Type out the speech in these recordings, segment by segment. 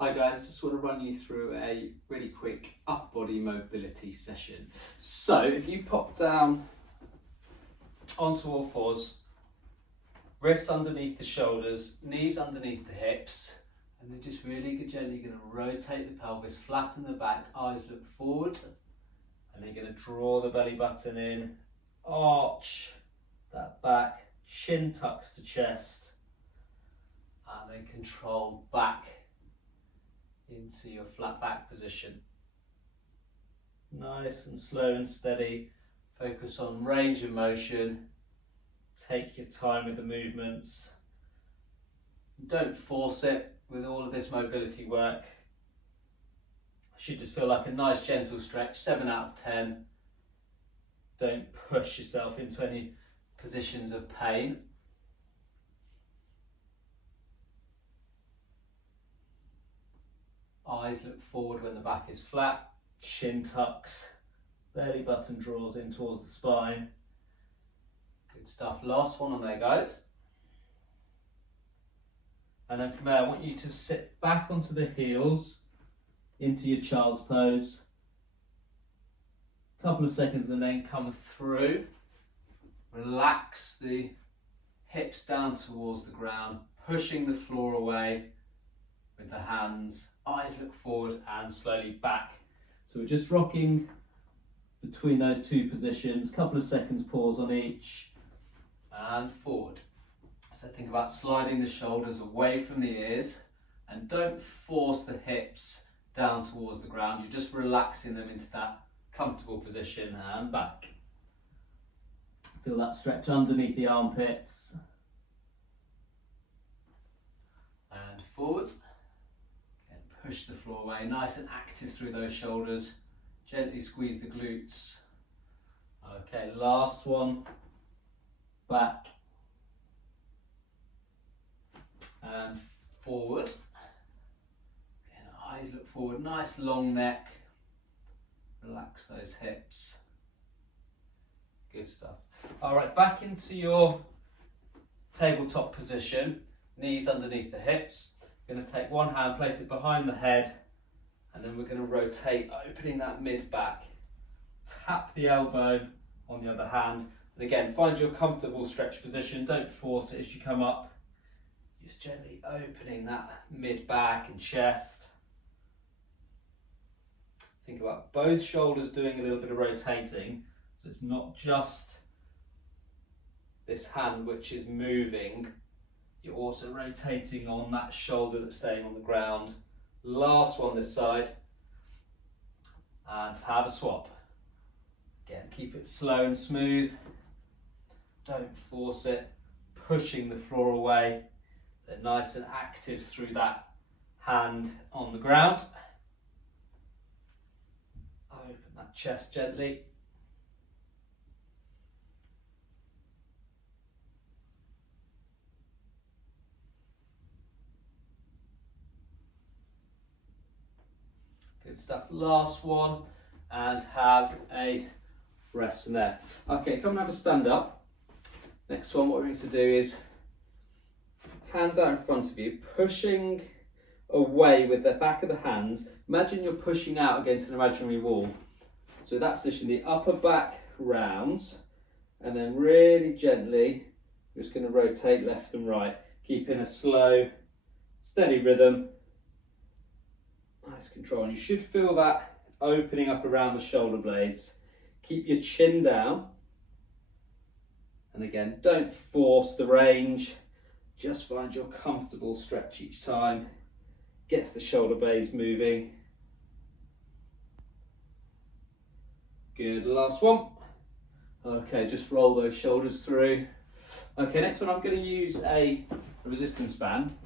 Hi guys, just want to run you through a really quick upper body mobility session. So if you pop down onto all fours, wrists underneath the shoulders, knees underneath the hips, and then just really gently going to rotate the pelvis, flatten the back, eyes look forward, and then you're going to draw the belly button in, arch that back, chin tucks to chest, and then control back into your flat back position. Nice and slow and steady. Focus on range of motion. Take your time with the movements. Don't force it with all of this mobility work. It should just feel like a nice gentle stretch, 7 out of 10. Don't push yourself into any positions of pain. Eyes look forward when the back is flat, chin tucks, belly button draws in towards the spine. Good stuff. Last one on there, guys. And then from there, I want you to sit back onto the heels into your child's pose. A couple of seconds and then come through. Relax the hips down towards the ground, pushing the floor away with the hands. Eyes look forward and slowly back. So we're just rocking between those two positions, couple of seconds pause on each, and forward. So think about sliding the shoulders away from the ears, and don't force the hips down towards the ground. You're just relaxing them into that comfortable position and back. Feel that stretch underneath the armpits. And forward. Push the floor away, nice and active through those shoulders. Gently squeeze the glutes. Okay, last one. Back. And forward. And eyes look forward, nice long neck. Relax those hips. Good stuff. All right, back into your tabletop position. Knees underneath the hips. Going to take one hand, place it behind the head, and then we're going to rotate, opening that mid back. Tap the elbow on the other hand, and again, find your comfortable stretch position. Don't force it as you come up. Just gently opening that mid back and chest. Think about both shoulders doing a little bit of rotating, so it's not just this hand which is moving. You're also rotating on that shoulder that's staying on the ground. Last one this side. And have a swap. Again, keep it slow and smooth. Don't force it. Pushing the floor away. So nice and active through that hand on the ground. Open that chest gently. Good stuff. Last one, and have a rest from there. Okay, come and have a stand up. Next one, what we're going to do is hands out in front of you, pushing away with the back of the hands. Imagine you're pushing out against an imaginary wall. So in that position, the upper back rounds, and then really gently, we're just going to rotate left and right, keeping a slow, steady rhythm. Nice control, and you should feel that opening up around the shoulder blades. Keep your chin down, and again, don't force the range, just find your comfortable stretch each time. Gets the shoulder blades moving. Good, last one. Okay, just roll those shoulders through. Okay, next one, I'm going to use a resistance band.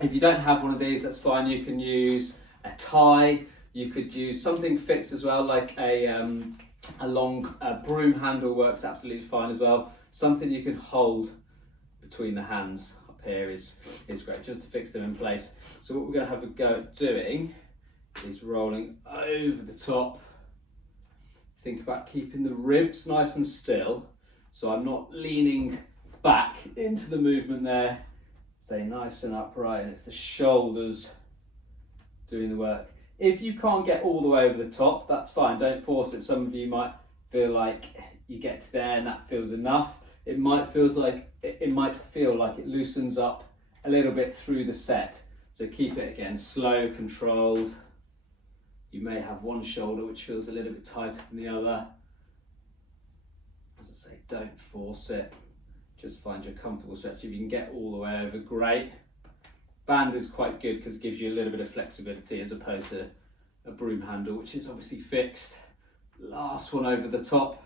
If you don't have one of these, that's fine. You can use a tie, you could use something fixed as well, like a long broom handle works absolutely fine as well. Something you can hold between the hands up here is great, just to fix them in place. So what we're going to have a go at doing is rolling over the top. Think about keeping the ribs nice and still, so I'm not leaning back into the movement there. Stay nice and upright, and it's the shoulders doing the work. If you can't get all the way over the top, that's fine, don't force it. Some of you might feel like you get to there and that feels enough. It might feel like it loosens up a little bit through the set. So keep it again slow, controlled. You may have one shoulder which feels a little bit tighter than the other. As I say, don't force it. Just find your comfortable stretch. If you can get all the way over, great. Band is quite good because it gives you a little bit of flexibility as opposed to a broom handle, which is obviously fixed. Last one over the top.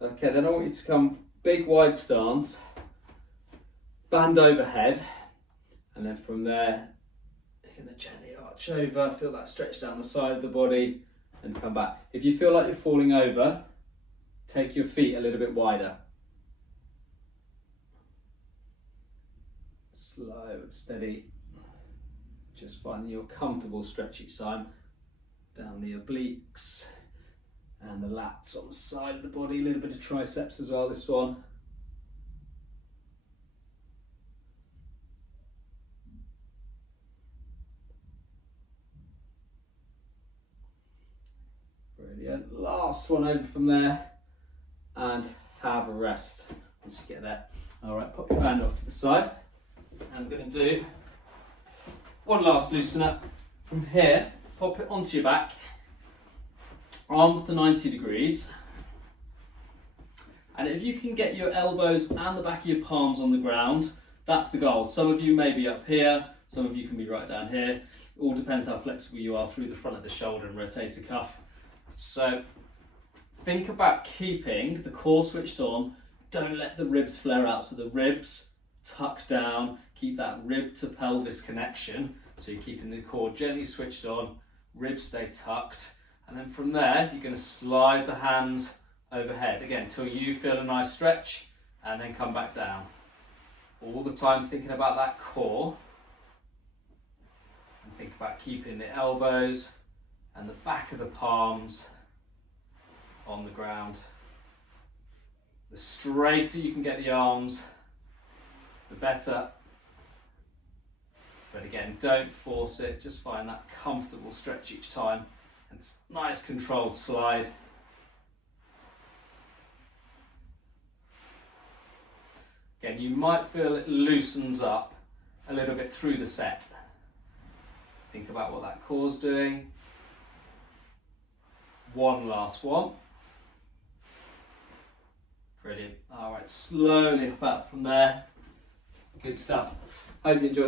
Okay, then I want you to come big wide stance, band overhead, and then from there, you're going to gently arch over, feel that stretch down the side of the body, and come back. If you feel like you're falling over, take your feet a little bit wider. Slow and steady. Just finding your comfortable stretch each time. Down the obliques and the lats on the side of the body, a little bit of triceps as well, this one. Brilliant. Last one over from there and have a rest once you get there. All right, pop your band off to the side. I'm going to do one last loosen up from here. Pop it onto your back, arms to 90 degrees. And if you can get your elbows and the back of your palms on the ground, that's the goal. Some of you may be up here, some of you can be right down here. It all depends how flexible you are through the front of the shoulder and rotator cuff. So think about keeping the core switched on. Don't let the ribs flare out. So the ribs tuck down, keep that rib to pelvis connection. So you're keeping the core gently switched on, ribs stay tucked. And then from there, you're going to slide the hands overhead again till you feel a nice stretch, and then come back down. All the time thinking about that core, and think about keeping the elbows and the back of the palms on the ground. The straighter you can get the arms, the better. But again, don't force it, just find that comfortable stretch each time. And it's nice controlled slide. Again, you might feel it loosens up a little bit through the set. Think about what that core's doing. One last one. Brilliant. All right, slowly up out from there. Good stuff. Hope you enjoyed.